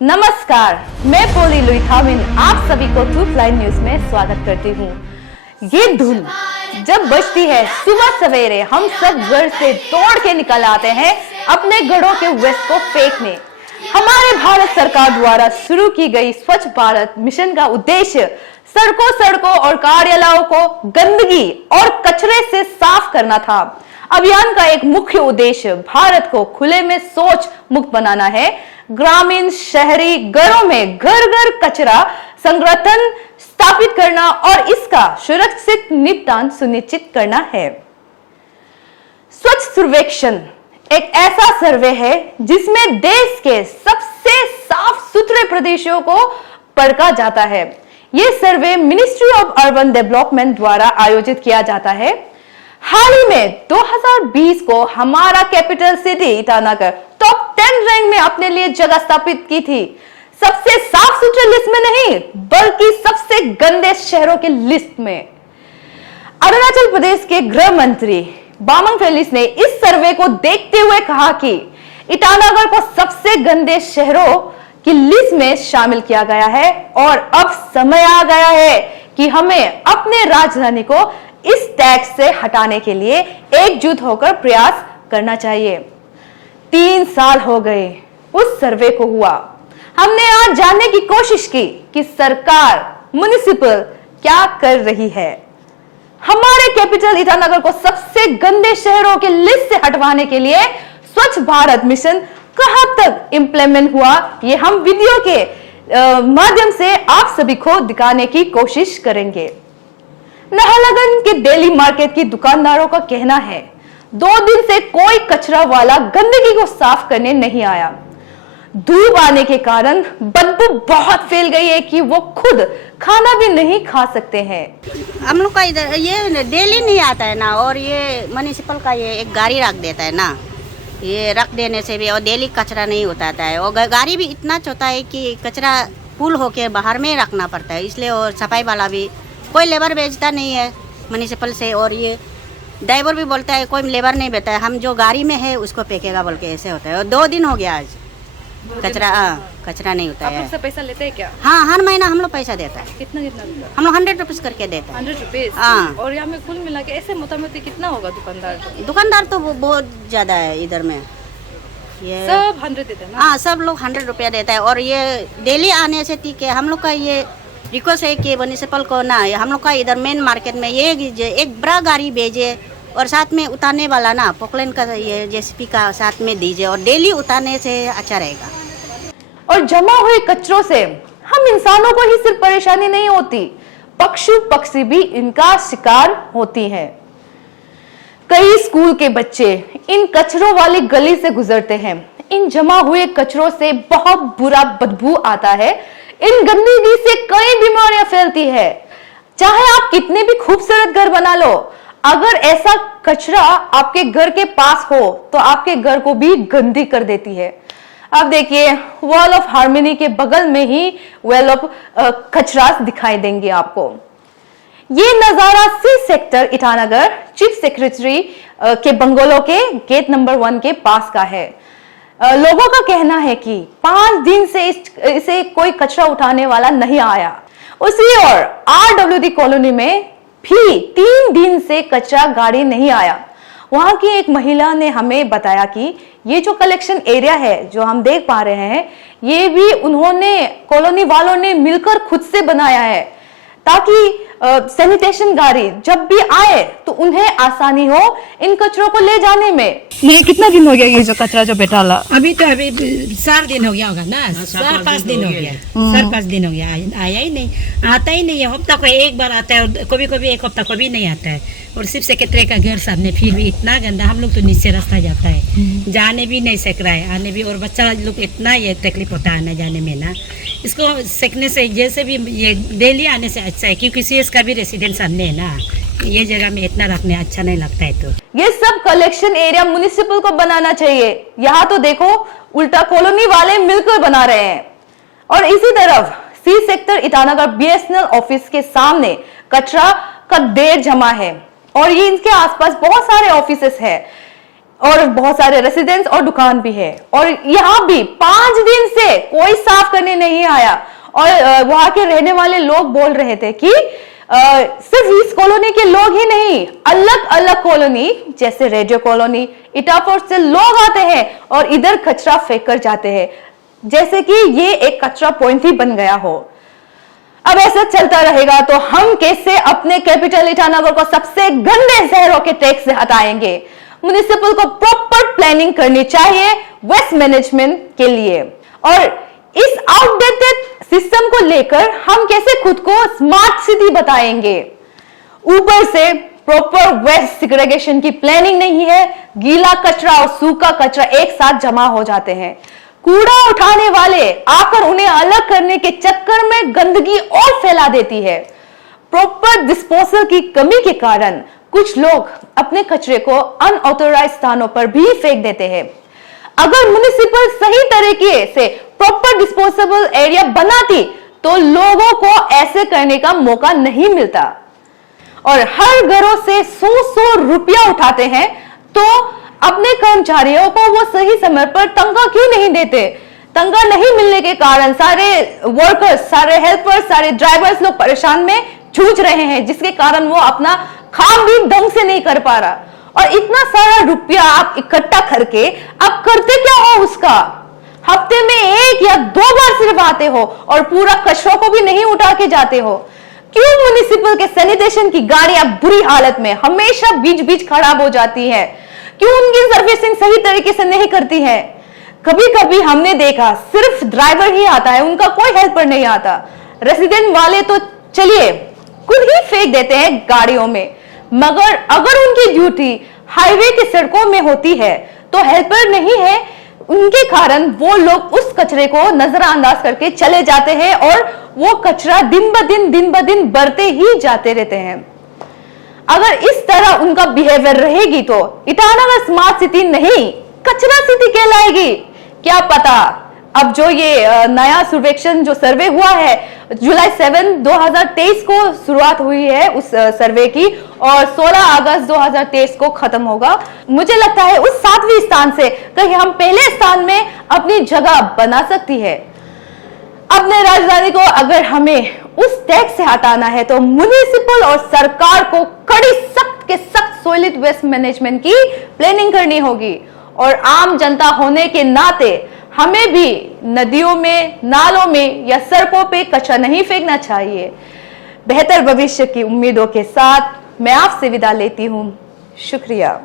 नमस्कार, मैं पोली लुइथाविन आप सभी को ट्रूथ लाइन न्यूज में स्वागत करती हूँ। ये धुन जब बजती है सुबह सवेरे हम सब घर से दौड़ के निकल आते हैं अपने घरों के वेस्ट को फेंकने। हमारे भारत सरकार द्वारा शुरू की गई स्वच्छ भारत मिशन का उद्देश्य सड़कों और कार्यालयों को गंदगी और कचरे से साफ करना था। अभियान का एक मुख्य उद्देश्य भारत को खुले में शौच मुक्त बनाना है। ग्रामीण शहरी घरों में घर घर कचरा संग्रहण स्थापित करना और इसका सुरक्षित निपटान सुनिश्चित करना है। स्वच्छ सर्वेक्षण एक ऐसा सर्वे है जिसमें देश के सबसे साफ सुथरे प्रदेशों को परखा जाता है। यह सर्वे मिनिस्ट्री ऑफ अर्बन डेवलपमेंट द्वारा आयोजित किया जाता है। हाल ही में 2020 को हमारा capital city Itanagar top 10 rank में अपने लिए जगह स्थापित की थी। सबसे साफ सुथरे लिस्ट में नहीं बल्कि सबसे गंदे शहरों के लिस्ट में। अरुणाचल प्रदेश के गृह मंत्री बामंग फेलिक्स ने इस सर्वे को देखते हुए कहा कि ईटानगर को सबसे गंदे शहरों की लिस्ट में शामिल किया गया है और अब समय आ गया है कि हमें अपने राजधानी को इस टैग से हटाने के लिए एकजुट होकर प्रयास करना चाहिए। 3 साल हो गए उस सर्वे को हुआ। हमने आज जानने की कोशिश की कि सरकार म्युनिसिपल क्या कर रही है। हमारे कैपिटल ईटानगर को सबसे गंदे शहरों के लिस्ट से हटवाने के लिए स्वच्छ भारत मिशन कहां तक इंप्लीमेंट हुआ, ये हम वीडियो के माध्यम से आप सभी को दिखाने की कोशिश करेंगे। नाहरलगुन के डेली मार्केट की दुकानदारों का कहना है 2 दिन से कोई कचरा वाला गंदगी को साफ करने नहीं आया। धूप आने के कारण बदबू बहुत फैल गई है कि वो खुद खाना भी नहीं खा सकते हैं। हम लोग का इधर ये डेली नहीं आता है ना, और ये म्युनिसिपल का ये एक गाड़ी रख देता है ना, ये रख देने से भी और डेली कचरा नहीं उतारता है। और गाड़ी भी इतना छोटा है कि कचरा पुल होके बाहर में रखना पड़ता है, इसलिए और सफाई वाला भी कोई लेबर भेजता नहीं है म्युनिसिपल से। और ये ड्राइवर भी बोलता है कोई लेबर नहीं भेजता है, हम जो गाड़ी में है उसको फेंकेगा बोल के ऐसे होता है। और 2 दिन हो गया आज कचरा नहीं होता है। आप लोग से पैसा लेते हैं क्या? हाँ, हर महीना हम लोग पैसा देता है। कितना हम लोग 100 रुपीज़ करके देते हैं। 100 रुपीज। हाँ। और यहाँ में कुल मिला के ऐसे मोटामोटी कितना होगा दुकानदार तो बहुत ज़्यादा है इधर में। ये सब 100 देते हैं ना? हाँ, सब लोग 100 रुपया देता है। और ये डेली आने से ठीक है। हम लोग का ये रिक्वेस्ट है कि म्युनिसिपल को ना हम लोग का इधर मेन मार्केट में ये एक बड़ा गाड़ी भेजे और साथ में उतारने वाला ना पोकलेन का ये जेसीबी का साथ में दीजिए और डेली उतारने से अच्छा रहेगा। और जमा हुए कचरों से हम इंसानों को ही सिर्फ परेशानी नहीं होती, पशु पक्षी भी इनका शिकार होती हैं। कई स्कूल के बच्चे इन कचरों वाली गली से गुजरते हैं। इन जमा हुए कचरों से बहुत बुरा बदबू आता है। इन गंदगी से कई बीमारियां फैलती है। चाहे आप कितने भी खूबसूरत घर बना लो, अगर ऐसा कचरा आपके घर के पास हो तो आपके घर को भी गंदी कर देती है। अब देखिए वॉल ऑफ हार्मनी के बगल में ही वेल ऑफ कचरा दिखाई देंगे आपको। ये नजारा C sector Itanagar chief secretary के बंगलों के गेट नंबर 1 के पास का है। लोगों का कहना है कि 5 दिन से इसे कोई कचरा उठाने वाला नहीं आया। उसी और RWD कॉलोनी में भी 3 दिन से कचरा गाड़ी नहीं आया। वहां की एक महिला ने हमें बताया कि ये जो कलेक्शन एरिया है जो हम देख पा रहे हैं, ये भी उन्होंने कॉलोनी वालों ने मिलकर खुद से बनाया है ताकि सैनिटेशन गाड़ी जब भी आए तो उन्हें आसानी हो इन कचरों को ले जाने में। ये कितना दिन हो गया ये जो कचरा जो बैठाला? अभी 4 दिन हो गया होगा ना, 4-5 दिन हो गया। 4-5 दिन हो गया, आया ही नहीं, आता ही नहीं है। हफ्ता को एक बार आता है और कभी कभी एक हफ्ता कभी नहीं आता है। और सिर्फ सेक्रेटरी का घर सामने फिर भी इतना गंदा, हम लोग तो नीचे रास्ता जाता है, जाने भी नहीं सक रहा है, आने भी। और बच्चा लोग इतना ये तकलीफ होता है आने जाने में ना, इसको सेकने से जैसे भी ये डेली आने से अच्छा है, क्योंकि सीएस का भी रेसिडेंट सामने है ना, ये जगह में इतना रखने अच्छा नहीं लगता है। तो ये सब कलेक्शन एरिया म्युनिसिपल को बनाना चाहिए। यहाँ तो देखो उल्टा कॉलोनी वाले मिलकर बना रहे हैं। और इसी तरफ C sector Itanagar BSNL office के सामने कचरा का ढेर जमा है और ये इनके आसपास बहुत सारे ऑफिसेस हैं। और बहुत सारे रेसिडेंट्स और दुकान भी है। और यहाँ भी 5 दिन से कोई साफ करने नहीं आया। और वहां के रहने वाले लोग बोल रहे थे कि सिर्फ इस कॉलोनी के लोग ही नहीं, अलग अलग कॉलोनी जैसे रेडियो कॉलोनी, इटाफोर्ट से लोग आते हैं और इधर कचरा फेंक कर जाते हैं, जैसे कि ये एक कचरा पॉइंट ही बन गया हो। अब ऐसा चलता रहेगा तो हम कैसे अपने कैपिटल ईटानगर को सबसे गंदे शहरों के टैक्स से हटाएंगे। म्युनिसिपल को प्रॉपर प्लानिंग करनी चाहिए वेस्ट मैनेजमेंट के लिए। और इस आउटडेटेड सिस्टम को लेकर हम कैसे खुद को स्मार्ट सिटी बताएंगे। ऊपर से प्रॉपर वेस्ट सेग्रीगेशन की प्लानिंग नहीं है, गीला कचरा और सूखा कचरा एक साथ जमा हो जाते हैं। कूड़ा उठाने वाले आकर उन्हें अलग करने के चक्कर में गंदगी और फैला देती है। प्रॉपर डिस्पोजल की कमी के कारण कुछ लोग अपने कचरे को अनऑथोराइज्ड स्थानों पर भी फेंक देते हैं। अगर म्युनिसिपल सही तरीके से प्रॉपर डिस्पोजेबल एरिया बनाती तो लोगों को ऐसे करने का मौका नहीं मिलता। और हर घरों से 100 रुपया उठाते हैं तो अपने कर्मचारियों को वो सही समय पर तनख्वाह क्यों नहीं देते। तनख्वाह नहीं मिलने के कारण सारे वर्कर्स, सारे हेल्पर्स, सारे ड्राइवर्स लोग परेशान में जूझ रहे हैं, जिसके कारण वो अपना काम भी ढंग से नहीं कर पा रहा। और इतना सारा रुपया आप इकट्ठा करके आप करते क्या हो उसका। हफ्ते में 1 या 2 बार सिर्फ आते हो और पूरा कचरों को भी नहीं उठा के जाते हो। क्यों म्युनिसिपल के सैनिटेशन की गाड़ियां बुरी हालत में हमेशा बीच बीच खराब हो जाती है। क्यों उनकी सर्विसिंग सही तरीके से नहीं करती है। कभी कभी हमने देखा सिर्फ ड्राइवर ही आता है, उनका कोई हेल्पर नहीं आता। रेसिडेंट वाले तो चलिए खुद ही फेंक देते हैं गाड़ियों में, मगर अगर उनकी ड्यूटी हाईवे की सड़कों में होती है तो हेल्पर नहीं है, उनके कारण वो लोग उस कचरे को नजरअंदाज करके चले जाते हैं और वो कचरा दिन ब दिन बढ़ते ही जाते रहते हैं। अगर इस तरह उनका बिहेवियर रहेगी तो ईटानगर स्मार्ट सिटी नहीं कचरा सिटी कहलाएगी। क्या पता अब जो ये नया सर्वेक्षण जो सर्वे हुआ है जुलाई 7, 2023 को शुरुआत हुई है उस सर्वे की और 16 अगस्त 2023 को खत्म होगा। मुझे लगता है उस 7वें स्थान से कहीं हम पहले स्थान में अपनी जगह बना सकती है। अपने राजधानी को अगर हमें उस टैक्स से हटाना है तो म्युनिसिपल और सरकार को कड़ी सख्त के सख्त सॉलिड वेस्ट मैनेजमेंट की प्लानिंग करनी होगी। और आम जनता होने के नाते हमें भी नदियों में, नालों में या सड़कों पे कचरा नहीं फेंकना चाहिए। बेहतर भविष्य की उम्मीदों के साथ मैं आपसे विदा लेती हूँ। शुक्रिया।